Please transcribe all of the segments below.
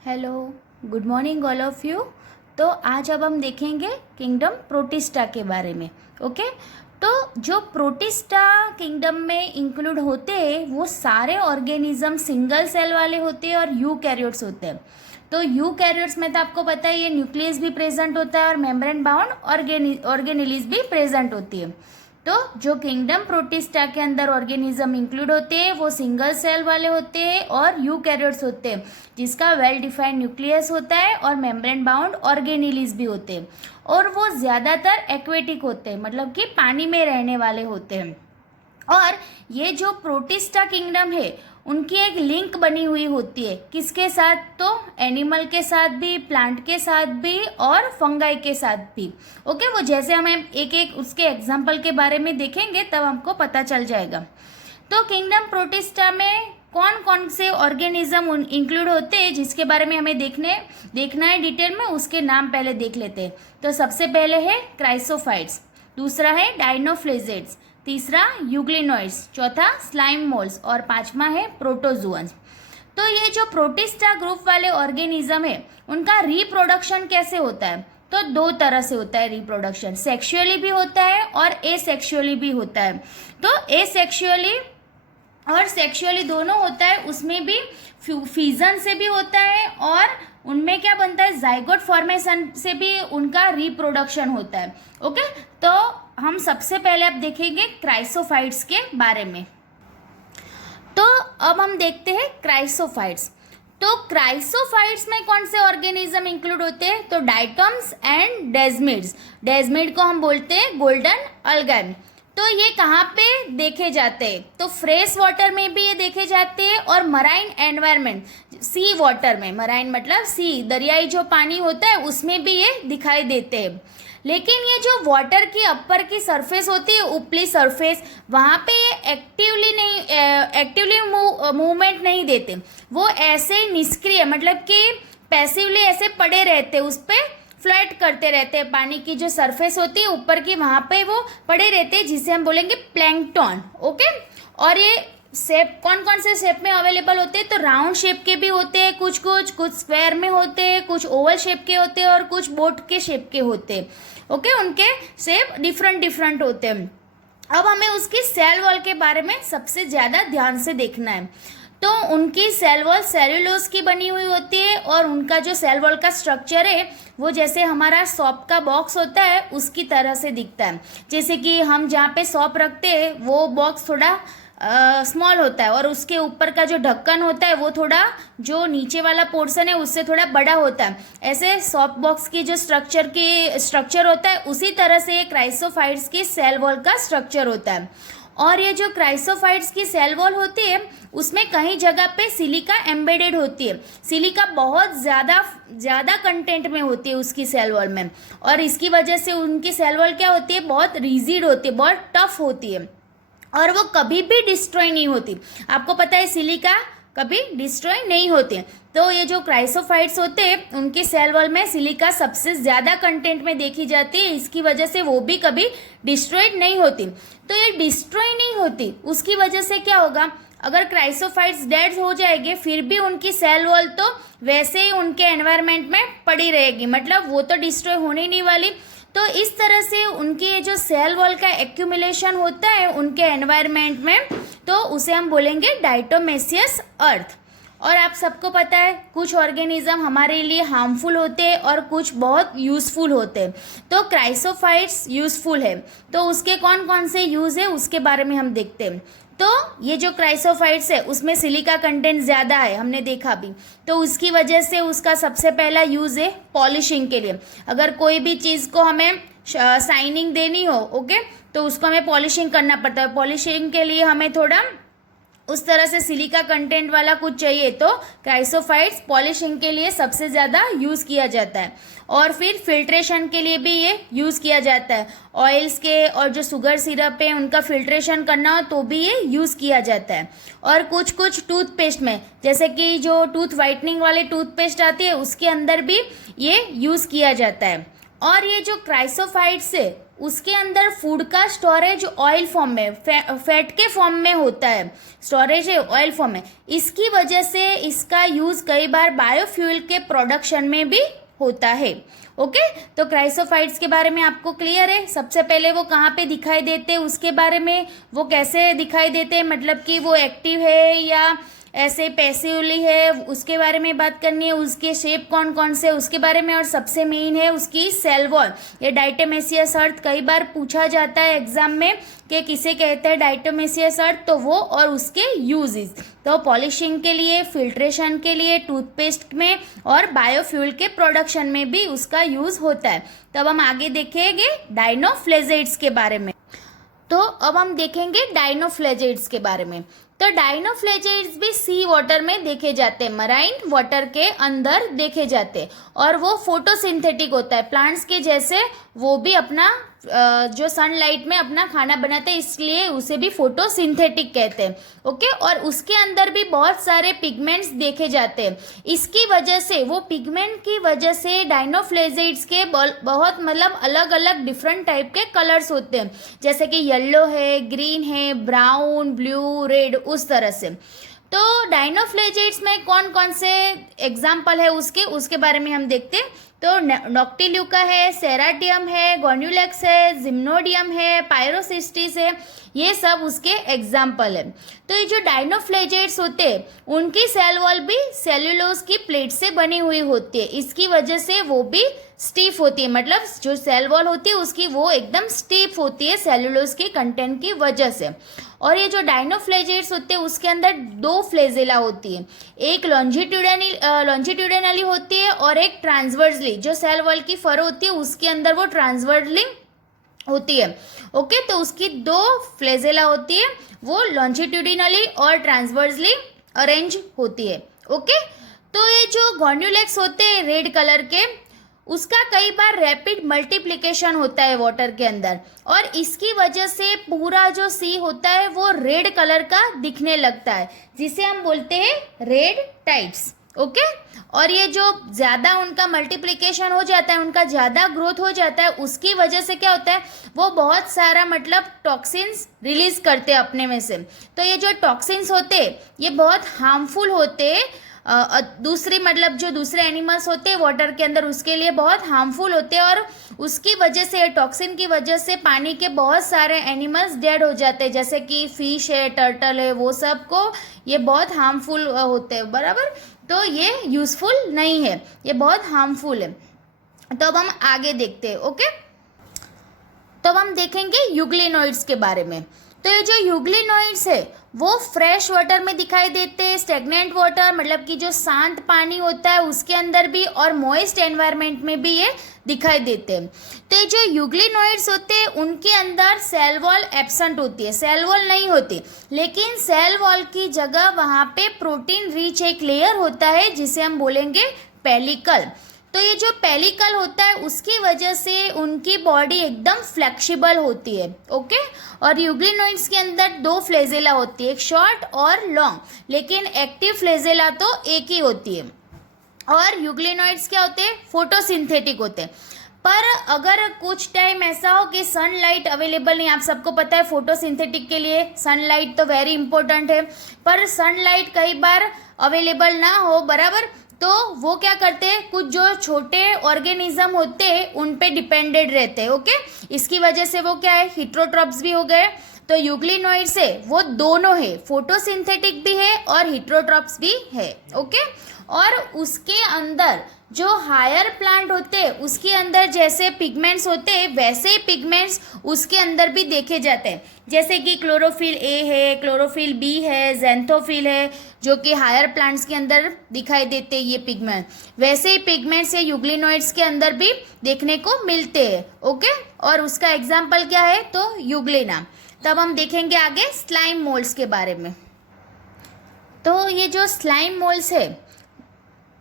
Hello, good morning all of you. तो आज अब हम देखेंगे किंगडम प्रोटिस्टा के बारे में। ओके, तो जो प्रोटिस्टा किंगडम में इंक्लूड होते हैं वो सारे ऑर्गेनिज्म सिंगल सेल वाले होते हैं और यूकैरियोट्स होते हैं। तो यूकैरियोट्स में तो आपको पता है ये न्यूक्लियस भी प्रेजेंट होता है और मेम्ब्रेन बाउंड ऑर्गेनेलिस भी प्रेजेंट होती है। तो जो किंगडम प्रोटिस्टा के अंदर ऑर्गेनिज्म इंक्लूड होते हैं वो सिंगल सेल वाले होते हैं और यूकैरियोट्स होते हैं, जिसका वेल डिफाइंड न्यूक्लियस होता है और मेम्ब्रेन बाउंड ऑर्गेनेलिस भी होते हैं। और वो ज़्यादातर एक्वेटिक होते हैं, मतलब कि पानी में रहने वाले होते हैं। और ये जो प्रोटिस्टा किंगडम है उनकी एक लिंक बनी हुई होती है, किसके साथ? तो एनिमल के साथ भी, प्लांट के साथ भी और फंगाई के साथ भी। ओके, वो जैसे हमें एक एक उसके एग्जाम्पल के बारे में देखेंगे तब हमको पता चल जाएगा। तो किंगडम प्रोटिस्टा में कौन कौन से ऑर्गेनिज्म इंक्लूड होते हैं जिसके बारे में हमें देखना है डिटेल में, उसके नाम पहले देख लेते हैं। तो सबसे पहले है क्राइसोफाइट्स, दूसरा है डायनोफ्लेजेट्स, तीसरा यूग्लिनोइड्स, चौथा स्लाइम मोल्स और पांचवा है प्रोटोजुअन्स। तो ये जो प्रोटिस्टा ग्रुप वाले ऑर्गेनिज्म है उनका रिप्रोडक्शन कैसे होता है? तो दो तरह से होता है रिप्रोडक्शन, सेक्सुअली भी होता है और एसेक्सुअली भी होता है। तो एसेक्सुअली और सेक्सुअली दोनों होता है, उसमें भी फ्यूजन से भी होता है और उनमें क्या बनता है, जाइगोट फॉर्मेशन से भी उनका रिप्रोडक्शन होता है। ओके, तो हम सबसे पहले अब देखेंगे क्राइसोफाइट्स के बारे में। तो अब हम देखते हैं क्राइसोफाइट्स। तो क्राइसोफाइट्स में कौन से ऑर्गेनिज्म इंक्लूड होते हैं? तो डाइटम्स एंड डेजमिड्स। डेजमिड को हम बोलते हैं गोल्डन अल्गाई। तो ये कहाँ पे देखे जाते हैं? तो फ्रेश वाटर में भी ये देखे जाते हैं और मराइन एनवायरनमेंट, सी वाटर में, मराइन मतलब सी, दरियाई जो पानी होता है उसमें भी ये दिखाई देते हैं। लेकिन ये जो वाटर की अपर की सरफेस होती है, ऊपरी सरफेस, वहाँ पे ये एक्टिवली मूवमेंट नहीं देते, वो ऐसे ही निष्क्रिय, मतलब कि पैसिवली ऐसे पड़े रहते, उस पर फ्लैट करते रहते हैं। पानी की जो सरफेस होती है ऊपर की, वहाँ पे वो पड़े रहते हैं, जिसे हम बोलेंगे प्लैंकटन। ओके, और ये शेप कौन कौन से शेप में अवेलेबल होते हैं? तो राउंड शेप के भी होते हैं, कुछ स्क्वायर में होते हैं, कुछ ओवल शेप के होते हैं और कुछ बोट के शेप के होते हैं। ओके, उनके शेप डिफरेंट होते हैं। अब हमें उसकी सेल वॉल के बारे में सबसे ज़्यादा ध्यान से देखना है। तो उनकी सेल वॉल सेल्यूलोज की बनी हुई होती है और उनका जो सेल वॉल का स्ट्रक्चर है वो जैसे हमारा सॉप का बॉक्स होता है उसकी तरह से दिखता है। जैसे कि हम जहाँ पे सॉप रखते हैं वो बॉक्स थोड़ा स्मॉल होता है और उसके ऊपर का जो ढक्कन होता है वो थोड़ा, जो नीचे वाला पोर्शन है उससे थोड़ा बड़ा होता है। ऐसे सॉप बॉक्स की जो स्ट्रक्चर होता है उसी तरह से ये क्राइसोफाइट्स की सेल वॉल का स्ट्रक्चर होता है। और ये जो क्राइसोफाइट्स की सेल वॉल होती है उसमें कहीं जगह पे सिलिका एम्बेडेड होती है। सिलिका बहुत ज़्यादा कंटेंट में होती है उसकी सेल वॉल में, और इसकी वजह से उनकी सेल वॉल क्या होती है, बहुत रिजिड होती है, बहुत टफ होती है और वो कभी भी डिस्ट्रॉय नहीं होती। आपको पता है सिलिका कभी डिस्ट्रॉय नहीं होते। तो ये जो क्राइसोफाइट्स होते हैं उनकी सेल वॉल में सिलिका सबसे ज़्यादा कंटेंट में देखी जाती है, इसकी वजह से वो भी कभी डिस्ट्रॉयड नहीं होती। तो ये डिस्ट्रॉय नहीं होती, उसकी वजह से क्या होगा, अगर क्राइसोफाइट्स डेड हो जाएंगे फिर भी उनकी सेल वॉल तो वैसे ही उनके एनवायरनमेंट में पड़ी रहेगी, मतलब वो तो डिस्ट्रॉय होने नहीं वाली। तो इस तरह से उनकी जो सेल वॉल का एक्यूमुलेशन होता है उनके एनवायरनमेंट में, तो उसे हम बोलेंगे डाइटोमेसियस अर्थ। और आप सबको पता है कुछ ऑर्गेनिज्म हमारे लिए हार्मफुल होते हैं और कुछ बहुत यूज़फुल होते हैं। तो क्राइसोफाइट्स यूज़फुल है, तो उसके कौन कौन से यूज़ है उसके बारे में हम देखते हैं। तो ये जो क्राइसोफाइट्स है उसमें सिलिका कंटेंट ज़्यादा है, हमने देखा भी, तो उसकी वजह से उसका सबसे पहला यूज़ है पॉलिशिंग के लिए। अगर कोई भी चीज़ को हमें शाइनिंग देनी हो, ओके, तो उसको हमें पॉलिशिंग करना पड़ता है। पॉलिशिंग के लिए हमें थोड़ा उस तरह से सिलिका कंटेंट वाला कुछ चाहिए, तो क्राइसोफाइट्स पॉलिशिंग के लिए सबसे ज़्यादा यूज़ किया जाता है। और फिर फिल्ट्रेशन के लिए भी ये यूज़ किया जाता है, ऑयल्स के और जो शुगर सिरप है उनका फिल्ट्रेशन करना हो तो भी ये यूज़ किया जाता है। और कुछ टूथपेस्ट में, जैसे कि जो टूथ वाइटनिंग वाले टूथपेस्ट आती है उसके अंदर भी ये यूज़ किया जाता है। और ये जो क्राइसोफाइट्स है उसके अंदर फूड का स्टोरेज ऑयल फॉर्म में, फैट के फॉर्म में होता है, स्टोरेज है ऑयल फॉर्म में। इसकी वजह से इसका यूज़ कई बार बायोफ्यूल के प्रोडक्शन में भी होता है। ओके, तो क्राइसोफाइट्स के बारे में आपको क्लियर है। सबसे पहले वो कहाँ पे दिखाई देते हैं, उसके बारे में, वो कैसे दिखाई देते हैं, मतलब कि वो एक्टिव है या ऐसे पैसिवली है, उसके बारे में बात करनी है। उसके शेप कौन कौन से उसके बारे में, और सबसे मेन है उसकी सेल वॉल। ये डायटोमेसियस अर्थ कई बार पूछा जाता है एग्जाम में कि किसे कहते हैं डायटोमेसियस अर्थ, तो वो और उसके यूजेस। तो पॉलिशिंग के लिए, फिल्ट्रेशन के लिए, टूथपेस्ट में और बायोफ्यूल के प्रोडक्शन में भी उसका यूज होता है। तब हम आगे देखेंगे डायनोफ्लेजेट्स के बारे में। तो अब हम देखेंगे डायनोफ्लेजेट्स के बारे में। तो डायनोफ्लेजेट्स भी सी वाटर में देखे जाते हैं, मराइन वाटर के अंदर देखे जाते हैं, और वो फोटोसिंथेटिक होता है प्लांट्स के जैसे। वो भी अपना जो सनलाइट में अपना खाना बनाते हैं, इसलिए उसे भी फोटोसिंथेटिक कहते हैं। ओके, और उसके अंदर भी बहुत सारे पिगमेंट्स देखे जाते हैं। इसकी वजह से, वो पिगमेंट की वजह से डायनोफ्लेजेट्स के बहुत मतलब अलग अलग डिफरेंट टाइप के कलर्स होते हैं, जैसे कि येलो है, ग्रीन है, ब्राउन, ब्लू, रेड, उस तरह से। तो डायनोफ्लेजेट्स में कौन कौन से एग्जाम्पल है उसके बारे में हम देखते हैं। तो नॉक्टिल्यूका है, सेराटियम है, गोन्यूलेक्स है, जिम्नोडियम है, पायरोसिस्टिस है, ये सब उसके एग्जाम्पल है। तो ये जो डायनोफ्लेजेट्स होते हैं, उनकी सेल वॉल भी सेल्यूलोज की प्लेट से बनी हुई होती है। इसकी वजह से वो भी स्टीफ होती है, मतलब जो सेल वॉल होती है उसकी वो एकदम स्टीफ होती है सेल्यूलोज के कंटेंट की वजह से। और ये जो डायनोफ्लेजेट्स होते हैं उसके अंदर दो फ्लेजेला होती है, एक लॉन्जिट्यूडिनली होती है और एक ट्रांसवर्सली। जो सेल वॉल की फर होती है उसके अंदर वो ट्रांसवर्सली होती है। ओके, तो उसकी दो फ्लेजेला होती है, वो लॉन्जिट्यूडिनली और ट्रांसवर्सली अरेंज होती है। ओके, तो ये जो गोन्यूलेक्स होते हैं रेड कलर के, उसका कई बार रैपिड मल्टीप्लिकेशन होता है वाटर के अंदर, और इसकी वजह से पूरा जो सी होता है वो रेड कलर का दिखने लगता है, जिसे हम बोलते हैं रेड टाइड्स। ओके, और ये जो ज़्यादा उनका मल्टीप्लिकेशन हो जाता है, उनका ज़्यादा ग्रोथ हो जाता है, उसकी वजह से क्या होता है, वो बहुत सारा मतलब टॉक्सिन्स रिलीज करते हैं अपने में से। तो ये जो टॉक्सिन्स होते हैं ये बहुत हार्मफुल होते हैं, दूसरी मतलब जो दूसरे एनिमल्स होते हैं वाटर के अंदर उसके लिए बहुत हार्मफुल होते हैं, और उसकी वजह से, टॉक्सिन की वजह से पानी के बहुत सारे एनिमल्स डेड हो जाते हैं, जैसे कि फिश है, टर्टल है, वो सब को ये बहुत हार्मफुल होते हैं। बराबर, तो ये यूज़फुल नहीं है, ये बहुत हार्मफुल है। तो अब हम आगे देखते हैं। ओके, तो अब हम देखेंगे यूग्लिनोइड्स के बारे में। तो ये जो यूग्लिनोइड्स है वो फ्रेश वाटर में दिखाई देते हैं, स्टेगनेंट वाटर मतलब कि जो शांत पानी होता है उसके अंदर भी, और मॉइस्ट एनवायरनमेंट में भी ये दिखाई देते हैं। तो ये जो यूग्लिनोइड्स होते हैं उनके अंदर सेल वॉल एब्सेंट होती है, सेल वॉल नहीं होती, लेकिन सेल वॉल की जगह वहाँ पे प्रोटीन रिच एक लेयर होता है जिसे हम बोलेंगे पेलिकल। तो ये जो पेलिकल होता है उसकी वजह से उनकी बॉडी एकदम फ्लेक्सिबल होती है। ओके, और यूग्लिनोइड्स के अंदर दो फ्लेजेला होती है, एक शॉर्ट और लॉन्ग, लेकिन एक्टिव फ्लेजेला तो एक ही होती है। और यूग्लिनोइड्स क्या होते हैं, फोटोसिंथेटिक होते हैं। पर अगर कुछ टाइम ऐसा हो कि सनलाइट अवेलेबल नहीं, आप सबको पता है फोटोसिंथेटिक के लिए सनलाइट तो वेरी इंपॉर्टेंट है, पर सनलाइट कई बार अवेलेबल ना हो, बराबर, तो वो क्या करते हैं, कुछ जो छोटे ऑर्गेनिज्म होते हैं उन पे डिपेंडेड रहते हैं। ओके, इसकी वजह से वो क्या है, हिट्रोट्रॉप्स भी हो गए। तो यूग्लिनोइड्स है वो दोनों है, फोटोसिंथेटिक भी है और हिट्रोट्रॉप्स भी है। ओके, और उसके अंदर जो हायर प्लांट होते हैं उसके अंदर जैसे पिगमेंट्स होते हैं वैसे ही पिगमेंट्स उसके अंदर भी देखे जाते हैं, जैसे कि क्लोरोफिल ए है, क्लोरोफिल बी है, ज़ैंथोफिल है, जो कि हायर प्लांट्स के अंदर दिखाई देते हैं ये पिगमेंट, वैसे ही पिगमेंट्स ये यूग्लिनोइड्स के अंदर भी देखने को मिलते हैं। ओके, और उसका एग्जाम्पल क्या है, तो यूग्लिना। तब हम देखेंगे आगे स्लाइम मोल्ड्स के बारे में। तो ये जो स्लाइम मोल्ड्स है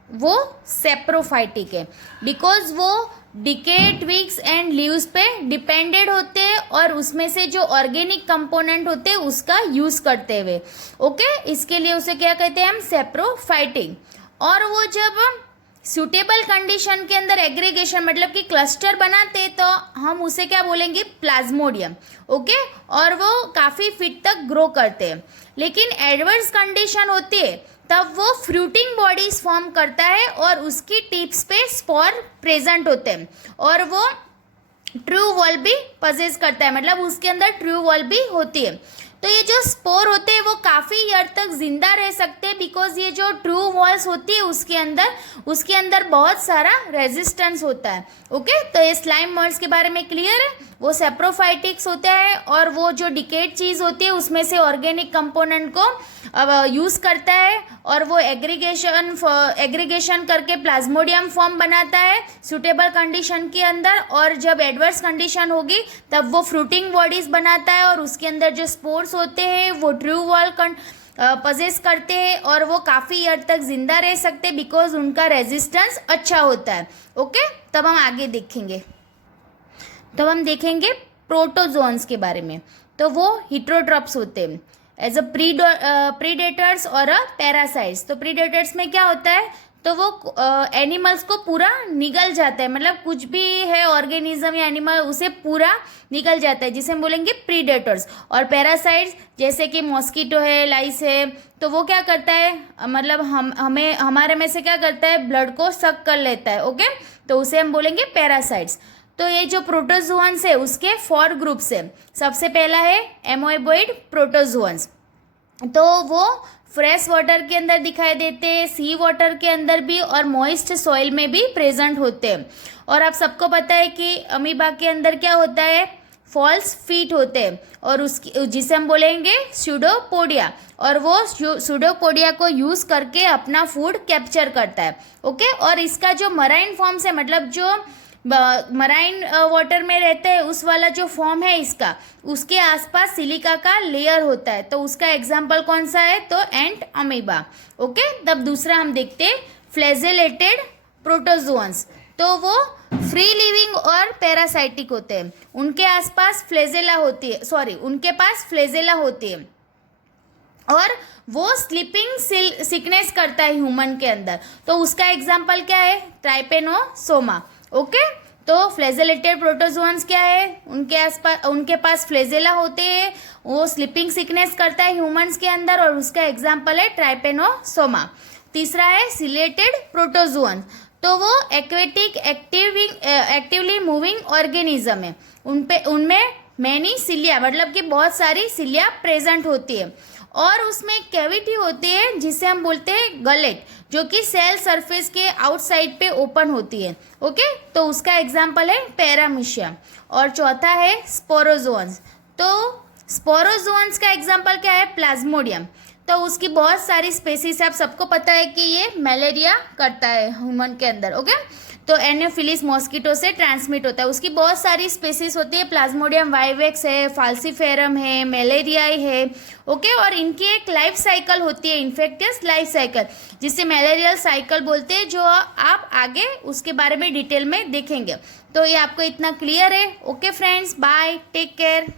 वो सेप्रोफाइटिक है, बिकॉज वो डिकेड ट्विग्स एंड लीव्स पे डिपेंडेड होते हैं और उसमें से जो ऑर्गेनिक कंपोनेंट होते हैं उसका यूज़ करते हुए। ओके, इसके लिए उसे क्या कहते हैं हम, सेप्रोफाइटिक। और वो जब सूटेबल कंडीशन के अंदर एग्रीगेशन मतलब कि क्लस्टर बनाते तो हम उसे क्या बोलेंगे, प्लाज्मोडियम, ओके, और वो काफ़ी फीट तक ग्रो करते हैं। लेकिन एडवर्स कंडीशन होती है तब वो फ्रूटिंग बॉडीज फॉर्म करता है और उसकी टिप्स पे स्पोर प्रेजेंट होते हैं और वो ट्रू वॉल भी पजेस करता है, मतलब उसके अंदर ट्रू वॉल भी होती है। तो ये जो स्पोर होते हैं वो काफ़ी ईयर तक जिंदा रह सकते हैं बिकॉज ये जो ट्रू वॉल्स होती है उसके अंदर बहुत सारा रेजिस्टेंस होता है। ओके, तो ये स्लाइम मोल्ड्स के बारे में क्लियर है। वो सेप्रोफाइटिक्स होता है और वो जो डिकेड चीज़ होती है उसमें से ऑर्गेनिक कंपोनेंट को यूज़ करता है और वो एग्रीगेशन करके प्लाज्मोडियम फॉर्म बनाता है सूटेबल कंडीशन के अंदर, और जब एडवर्स कंडीशन होगी तब वो फ्रूटिंग बॉडीज बनाता है और उसके अंदर जो स्पोर्स होते हैं वो ट्रू वॉल पजेस करते हैं और वो काफ़ी ईयर तक जिंदा रह सकते बिकॉज उनका रेजिस्टेंस अच्छा होता है। ओके, तब हम आगे देखेंगे। तब हम देखेंगे प्रोटोजोन्स के बारे में। तो वो हिट्रोट्रॉप्स होते हैं एज अ प्रीडेटर्स और अ पैरासाइट्स। तो प्रीडेटर्स में क्या होता है, तो वो एनिमल्स को पूरा निगल जाता है, मतलब कुछ भी है ऑर्गेनिज्म या एनिमल उसे पूरा निगल जाता है, जिसे हम बोलेंगे प्रीडेटर्स। और पैरासाइट्स जैसे कि मॉस्किटो है, लाइस है, तो वो क्या करता है, मतलब हमारे में से क्या करता है, ब्लड को सक कर लेता है। ओके, तो उसे हम बोलेंगे पैरासाइट्स। तो ये जो प्रोटोजोअन्स है उसके 4 ग्रुप्स है। सबसे पहला है एमोएबोइड प्रोटोजोअन्स। तो वो फ्रेश वाटर के अंदर दिखाई देते हैं, सी वाटर के अंदर भी और मॉइस्ट सॉइल में भी प्रेजेंट होते हैं। और आप सबको पता है कि अमीबा के अंदर क्या होता है, फॉल्स फीट होते हैं और उसकी जिसे हम बोलेंगे स्यूडोपोडिया, और वो स्यूडोपोडिया को यूज़ करके अपना फूड कैप्चर करता है। ओके, और इसका जो मराइन फॉर्म्स है, मतलब जो मराइन वाटर में रहते हैं उस वाला जो फॉर्म है इसका, उसके आसपास सिलिका का लेयर होता है। तो उसका एग्जाम्पल कौन सा है, तो एंट अमीबा। ओके, तब दूसरा हम देखते हैं फ्लैजेलेटेड प्रोटोजोअन्स। तो वो फ्री लिविंग और पैरासाइटिक होते हैं, उनके आसपास फ्लेजेला होती है, उनके पास फ्लेजेला होती है और वो स्लीपिंग सिकनेस करता है ह्यूमन के अंदर। तो उसका एग्जाम्पल क्या है, ट्राइपेनोसोमा। ओके, तो फ्लैजेलेटेड प्रोटोजोअन्स क्या है, उनके पास फ्लेजेला होते हैं, वो स्लीपिंग सिकनेस करता है ह्यूमंस के अंदर और उसका एग्जाम्पल है ट्राइपेनोसोमा। तीसरा है सिलेटेड प्रोटोजोअन्स। तो वो एक्वेटिक एक्टिवली मूविंग ऑर्गेनिज्म है, उनमें मैनी सिलिया मतलब कि बहुत सारी सिलिया प्रेजेंट होती है और उसमें एक कैविटी होती है जिसे हम बोलते हैं गलेट, जो कि सेल सरफेस के आउटसाइड पे ओपन होती है। ओके, तो उसका एग्जाम्पल है पैरामीशिया। और चौथा है स्पोरोजोअन्स। तो स्पोरोजोअन्स का एग्जाम्पल क्या है, प्लाज्मोडियम। तो उसकी बहुत सारी स्पेसीज है, आप सबको पता है कि ये मलेरिया करता है ह्यूमन के अंदर। ओके, तो एनोफिलिस मॉस्किटो से ट्रांसमिट होता है, उसकी बहुत सारी स्पेसीज होती है। प्लाज्मोडियम वाइवेक्स है, फाल्सीफेरम है, मलेरियाई है। ओके, और इनकी एक लाइफ साइकिल होती है, इन्फेक्टियस लाइफ साइकिल, जिसे मलेरियल साइकिल बोलते हैं, जो आप आगे उसके बारे में डिटेल में देखेंगे। तो ये आपको इतना क्लियर है। Okay friends, bye, take care.